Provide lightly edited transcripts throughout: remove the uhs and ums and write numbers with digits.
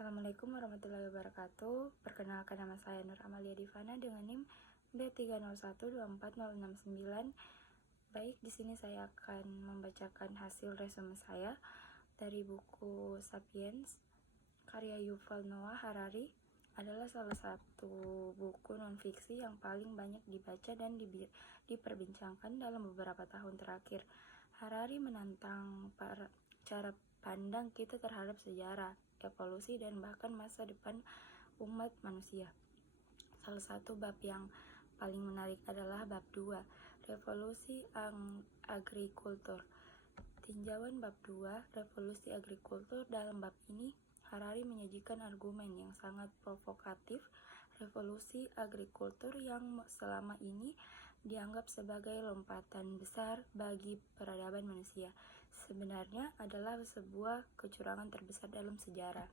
Assalamualaikum warahmatullahi wabarakatuh. Perkenalkan, nama saya Nur Amalia Divana dengan NIM B301240069. Baik, di sini saya akan membacakan hasil resume saya dari buku Sapiens karya Yuval Noah Harari. Adalah salah satu buku non-fiksi yang paling banyak dibaca dan diperbincangkan dalam beberapa tahun terakhir. Harari menantang cara pandang kita terhadap sejarah, evolusi, dan bahkan masa depan umat manusia. Salah satu bab yang paling menarik adalah bab 2, Revolusi Agrikultur. Tinjauan bab 2, Revolusi Agrikultur. Dalam bab ini, Harari menyajikan argumen yang sangat provokatif. Revolusi agrikultur yang selama ini dianggap sebagai lompatan besar bagi peradaban manusia, sebenarnya adalah sebuah kecurangan terbesar dalam sejarah.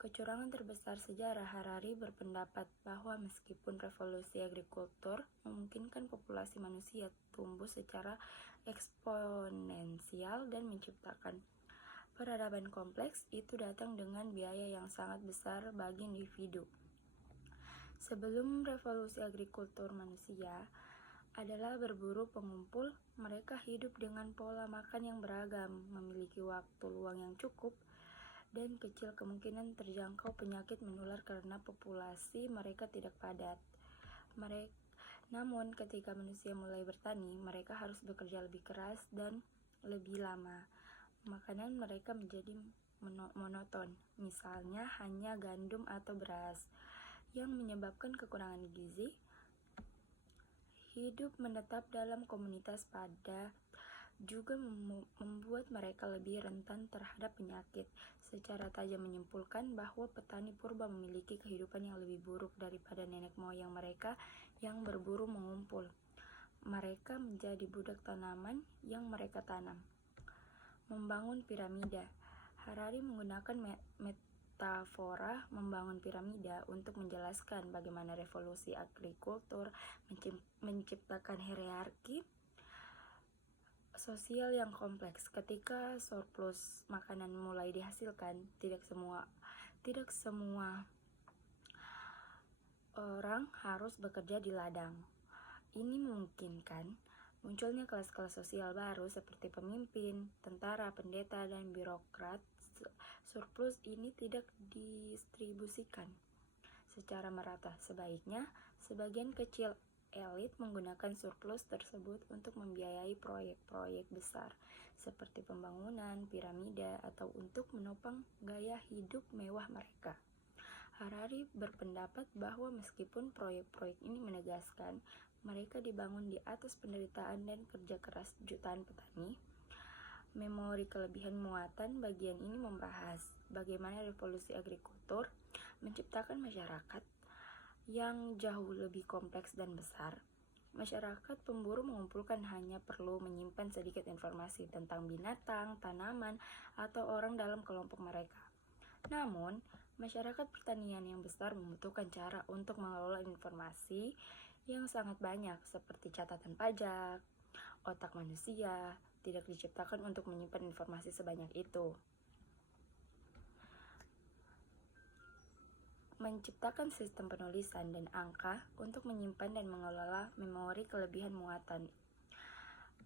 Kecurangan terbesar sejarah. Harari berpendapat bahwa meskipun revolusi agrikultur memungkinkan populasi manusia tumbuh secara eksponensial dan menciptakan peradaban kompleks, itu datang dengan biaya yang sangat besar bagi individu. Sebelum revolusi agrikultur, manusia adalah berburu pengumpul. Mereka hidup dengan pola makan yang beragam, memiliki waktu luang yang cukup, dan kecil kemungkinan terjangkau penyakit menular karena populasi mereka tidak padat. Namun, ketika manusia mulai bertani, mereka harus bekerja lebih keras dan lebih lama. Makanan mereka menjadi monoton, misalnya hanya gandum atau beras, yang menyebabkan kekurangan gizi. Hidup menetap dalam komunitas padat juga membuat mereka lebih rentan terhadap penyakit. Secara tajam menyimpulkan bahwa petani purba memiliki kehidupan yang lebih buruk daripada nenek moyang mereka yang berburu mengumpul. Mereka menjadi budak tanaman yang mereka tanam. Membangun piramida. Harari menggunakan metafora membangun piramida untuk menjelaskan bagaimana revolusi agrikultur menciptakan hierarki sosial yang kompleks. Ketika surplus makanan mulai dihasilkan, tidak semua orang harus bekerja di ladang. Ini memungkinkan munculnya kelas-kelas sosial baru seperti pemimpin, tentara, pendeta, dan birokrat. Surplus ini tidak didistribusikan secara merata. Sebaiknya, sebagian kecil elit menggunakan surplus tersebut untuk membiayai proyek-proyek besar seperti pembangunan piramida atau untuk menopang gaya hidup mewah mereka. Harari berpendapat bahwa meskipun proyek-proyek ini menegaskan mereka dibangun di atas penderitaan dan kerja keras jutaan petani, memori kelebihan muatan bagian ini membahas bagaimana revolusi agrikultur menciptakan masyarakat yang jauh lebih kompleks dan besar. Masyarakat pemburu mengumpulkan hanya perlu menyimpan sedikit informasi tentang binatang, tanaman, atau orang dalam kelompok mereka. Namun, masyarakat pertanian yang besar membutuhkan cara untuk mengelola informasi yang sangat banyak, seperti catatan pajak. Otak manusia tidak diciptakan untuk menyimpan informasi sebanyak itu. Menciptakan sistem penulisan dan angka untuk menyimpan dan mengelola memori kelebihan muatan.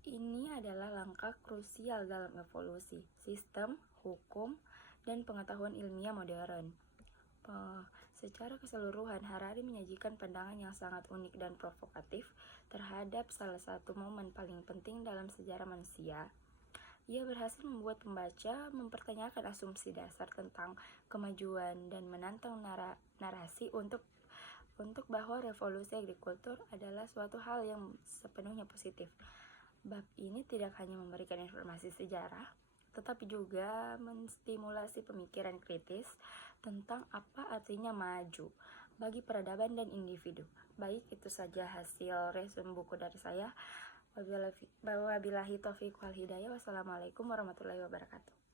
Ini adalah langkah krusial dalam evolusi, sistem, hukum, dan pengetahuan ilmiah modern. Secara keseluruhan, Harari menyajikan pandangan yang sangat unik dan provokatif terhadap salah satu momen paling penting dalam sejarah manusia. Ia berhasil membuat pembaca mempertanyakan asumsi dasar tentang kemajuan dan menantang narasi untuk bahwa revolusi agrikultur adalah suatu hal yang sepenuhnya positif. Bab ini tidak hanya memberikan informasi sejarah, tetapi juga menstimulasi pemikiran kritis tentang apa artinya maju bagi peradaban dan individu. Baik, itu saja hasil resume buku dari saya. Wabillahi taufiq wal hidayah. Wassalamualaikum warahmatullahi wabarakatuh.